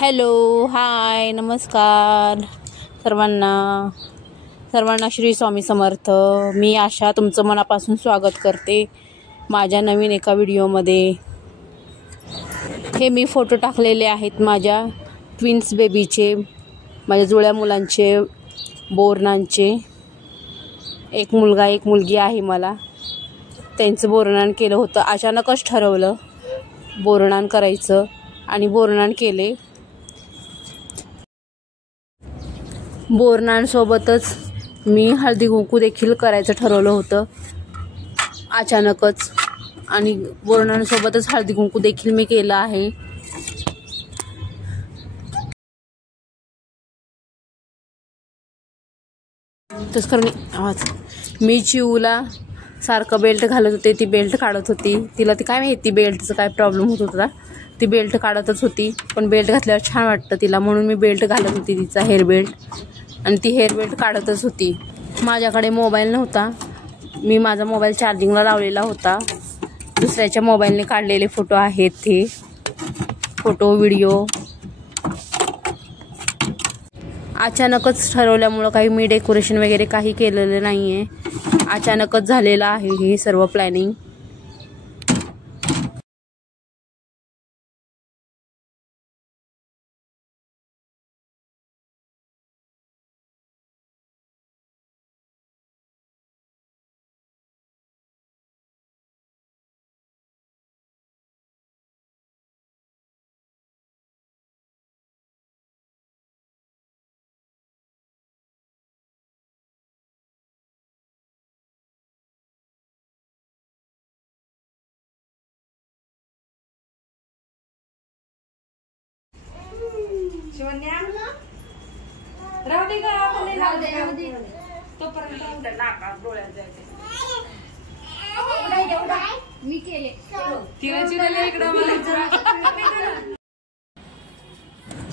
Hello, हाय, नमस्कार सर्वांना श्री स्वामी समर्थ। मी आशा तुमचं मनापासून स्वागत करते माझ्या नवीन एका व्हिडिओमध्ये। हे मी फोटो टाकलेले आहेत माझ्या ट्विन्स बेबीचे, माझ्या जुळ्या मुलांचे, बोरनांचे। एक मुलगा एक मुलगी आहे मला। त्यांचं बोरनान केलं होतं, अचानकच ठरवलं बोरनान करायचं आणि बोरनान केले। बोरनांसोबतच मी हळदी कुंकू देखील करायचं ठरवलं होतं अचानकच, आणि बोरनांसोबतच हळदी कुंकू देखील मी केलं आहे। मी चिऊला सारखं बेल्ट घालत होते, ती बेल्ट काढत होती। तिला ती काय माहिती बेल्टचं काय प्रॉब्लेम होत होता, ती बेल्ट काढतच होती। पण बेल्ट घातल्यावर छान वाटतं तिला, म्हणून मी बेल्ट घालत होती तिचा हेअर बेल्ट, आणि ती हेअर बेल्ट काढतच होती। माझ्याकडे मोबाईल नव्हता, मी माझा मोबाईल चार्जिंगला लावलेला होता। दुसऱ्याच्या मोबाईलने काढलेले फोटो आहेत ते फोटो व्हिडिओ। अचानकच ठरवल्यामुळं काही मी डेकोरेशन वगैरे काही केलेलं नाही आहे, अचानकच झालेलं आहे हे सर्व प्लॅनिंग।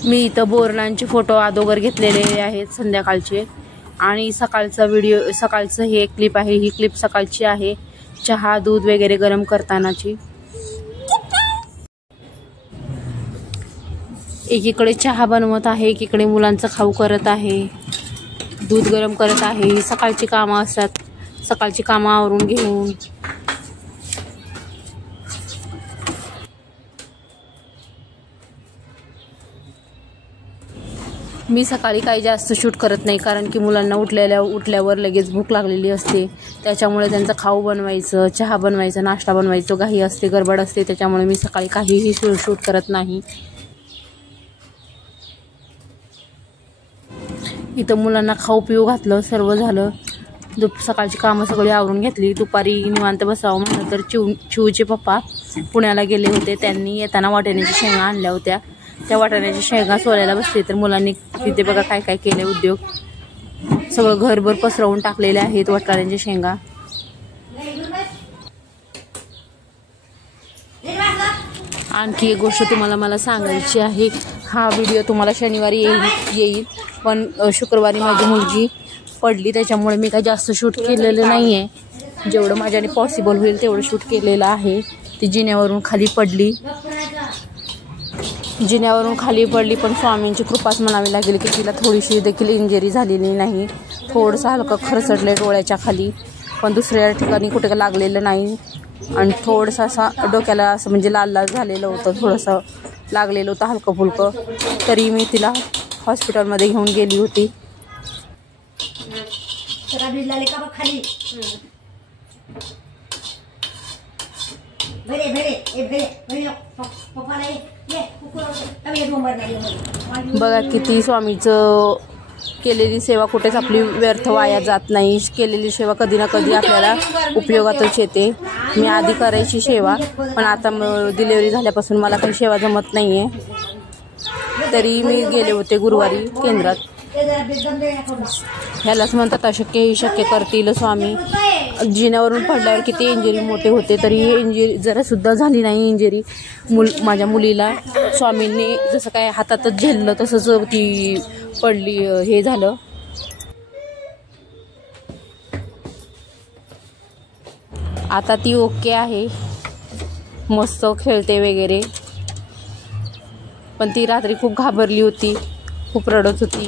मी इथं बोरनांचे फोटो अगोदर घेतलेले आहेत संध्याकाळचे, आणि सकाळचा व्हिडिओ, सकाळचं हे क्लिप आहे, ही क्लिप सकाळची आहे, चहा दूध वगैरे गरम करतानाची। एकीकडे चहा बनवत आहे, एकीकडे मुलांचं खाऊ करत आहे, दूध गरम करत आहे। सकाळची कामं असतात, सकाळची कामं आवरून घेऊन मी सकाळी काही जास्त शूट करत नाही, कारण की मुलांना उठल्यावर लगेच भूक लागलेली असते, त्याच्यामुळे त्यांचं खाऊ बनवायचं, चहा बनवायचं, नाश्ता बनवायचं, घाई असते, गडबड असते, त्याच्यामुळे मी सकाळी काहीही शूट करत नाही। इथं मुलांना खाऊ पिऊ घातलं, सर्व झालं, सकाळची कामं सगळी आवरून घेतली। दुपारी निवांत बसावं म्हणलं तर चिऊचे पप्पा पुण्याला गेले होते, त्यांनी येताना वाटाण्याच्या शेंगा आणल्या होत्या, त्या वाटाण्याच्या शेंगा सोलायला बसले, तर मुलांनी तिथे बघा काय काय केले उद्योग, सगळं घरभर पसरवून टाकलेले आहेत वाटाण्याच्या शेंगा। आणखी एक गोष्ट तुम्हाला मला सांगायची आहे, हा व्हिडिओ तुम्हाला शनिवारी येईल, पण शुक्रवारी माझी मुलगी पडली, त्याच्यामुळे मी काही जास्त शूट केलेलं नाही आहे। जेवढं माझ्याने पॉसिबल होईल तेवढं शूट केलेलं आहे। ती जिन्यावरून खाली पडली, पण स्वामींची कृपाच म्हणावी लागेल की तिला थोडीशी देखील इंजरी झालेली नाही। थोडंसं हलकं खरचटले डोळ्याच्या खाली, पण दुसऱ्या ठिकाणी कुठे लागलेलं नाही, आणि थोडंसं असा डोक्याला असं म्हणजे लाल लाल झालेलं होतं, थोडंसं लागलेलं होतं हलकं फुलकं, तरी मी तिला हॉस्पिटलमध्ये घेऊन गेली होती। बघा किती स्वामीचं केलेली सेवा कुठेच आपली व्यर्थ वाया जात नाही, केलेली सेवा कधी ना कधी आपल्याला उपयोगातच येते। मी आधी करायची सेवा, पण आता डिलिव्हरी झाल्यापासून मला काही सेवा जमत नाही आहे, तरी मी गेले होते गुरुवारी केंद्रात। ह्यालाच म्हणतात अशक्य ही शक्य करतील स्वामी। जिन्यावरून पडल्यावर किती इंजरी मोठे होते, तरी ही इंजरी जरा सुद्धा झाली नाही इंजरी माझ्या मुलीला। स्वामींनी जसं काय हातातच झेललं तसंच ती पडली, हे झालं। आता ती ओके आहे, मस्त खेळते वगैरे। पण ती रात्री खूप घाबरली होती, खूप रडत होती.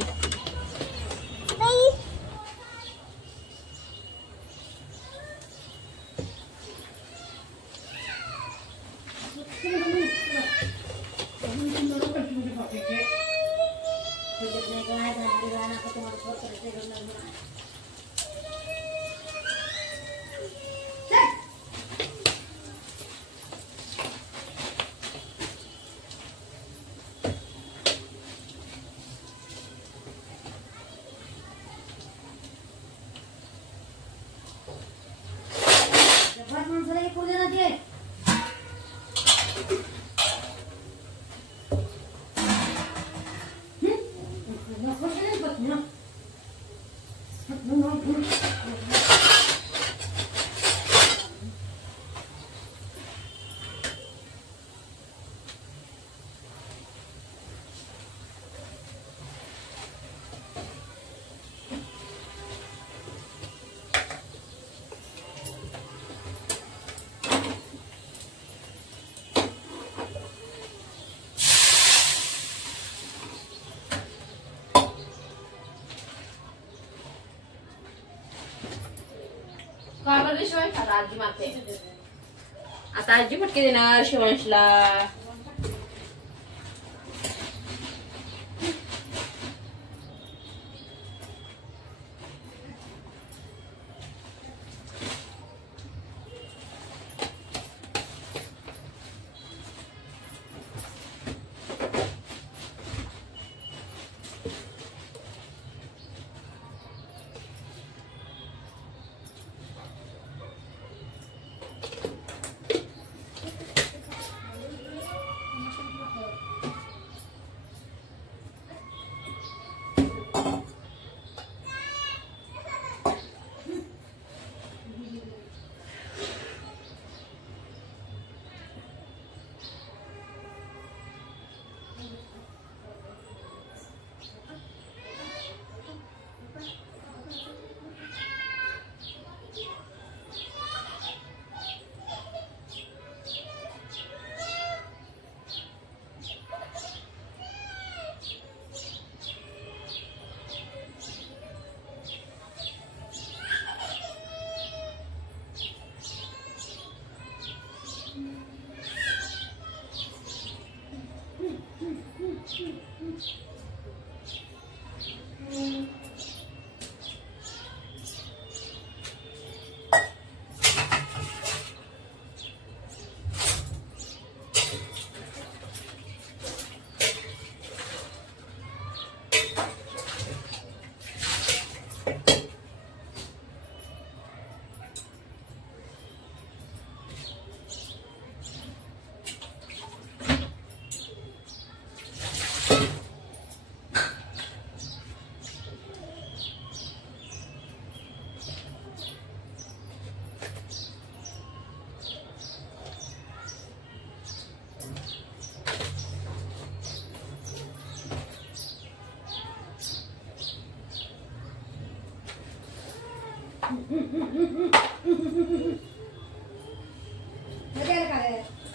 शिवाय आजी मारते. आता आजी फटके देणार शिवांशला.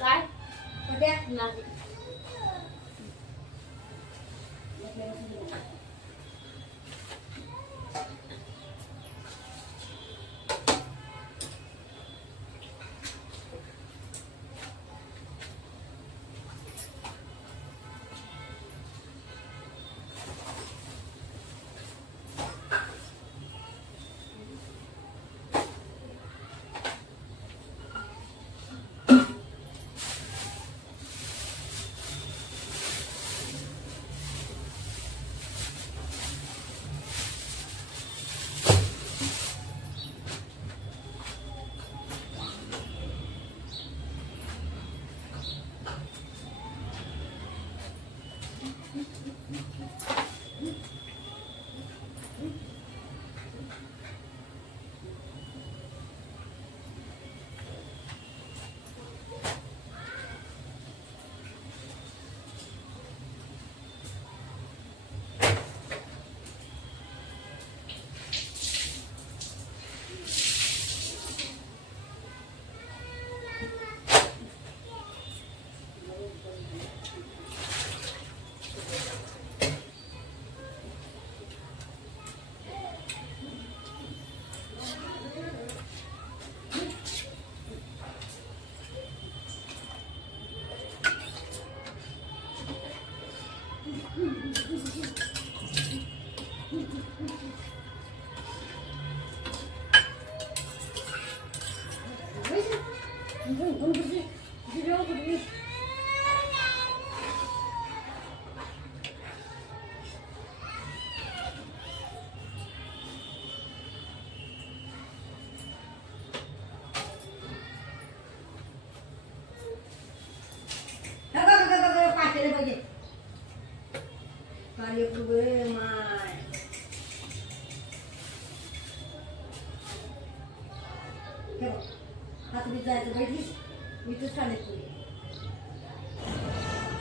काय नाही.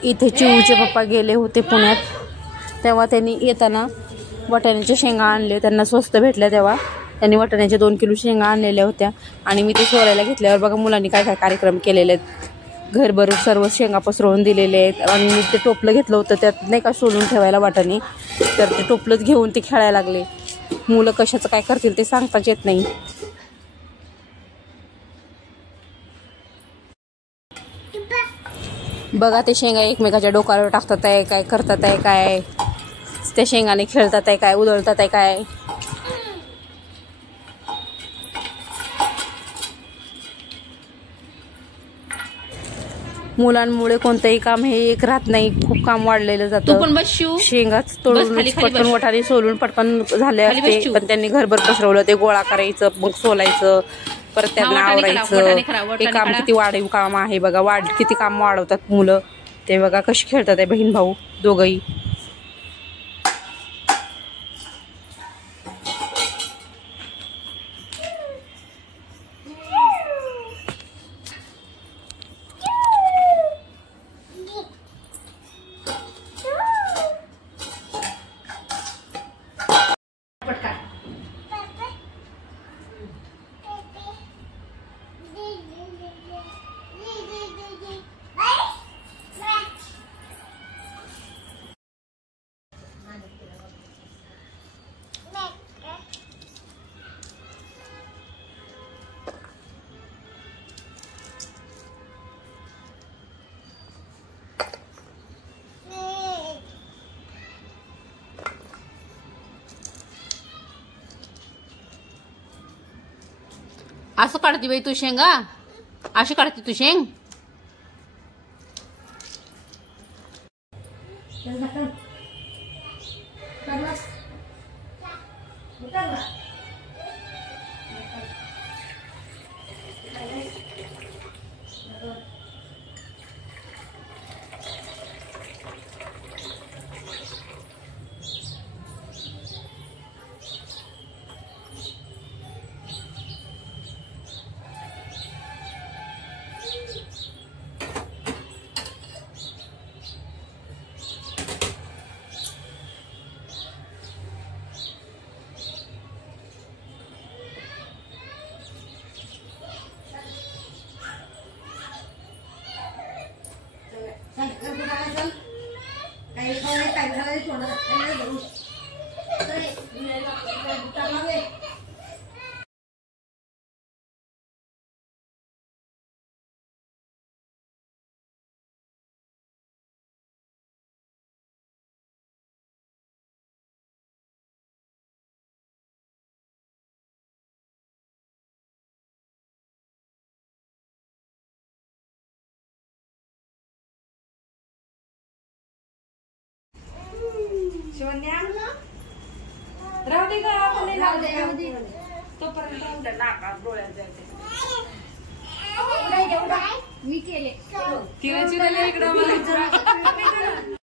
इथे चिऊचे पप्पा गेले होते पुण्यात, तेव्हा त्यांनी येताना वाटाण्याच्या शेंगा आणले. त्यांना स्वस्त भेटल्या तेव्हा त्यांनी वाटाण्याच्या 2 किलो शेंगा आणलेल्या होत्या आणि मी ते सोलायला घेतल्यावर बघा मुलांनी काय काय कार्यक्रम केलेले आहेत. घरभरून सर्व शेंगा पसरवून दिलेले आहेत आणि मी ते टोपलं घेतलं होतं त्यात नाही का सोलून ठेवायला वाटाणे, तर ते टोपलंच घेऊन ते खेळायला लागले. मुलं कशाचं काय करतील ते सांगताच येत नाही. बघा ते शेंगा एकमेकाच्या डोक्यावर टाकतात आहे काय, करतात आहे काय, त्या शेंगाने खेळतात आहे काय, उधळतात आहे काय. मुलांमुळे कोणतंही काम हे एक राहत नाही, खूप काम वाढलेलं जातं. शेंगाच तोडून पटकन वाटाणे सोलून पटकन झाले असते, पण त्यांनी घरभर पसरवलं. ते गोळा करायचं, मग सोलायचं, परत त्यांना आवरायचं. ते काम किती वाढीव काम आहे बघा. किती काम वाढवतात मुलं. ते बघा कशी खेळतात आहे बहीण भाऊ दोघंही. असं काढते बाई तू शेंगा, अशी काढते तू शेंग. शिवन्या राहू दे का राहू दे तोपर्यंत नाका डोळ्यात जायचे. मी केले तिला इकडं मला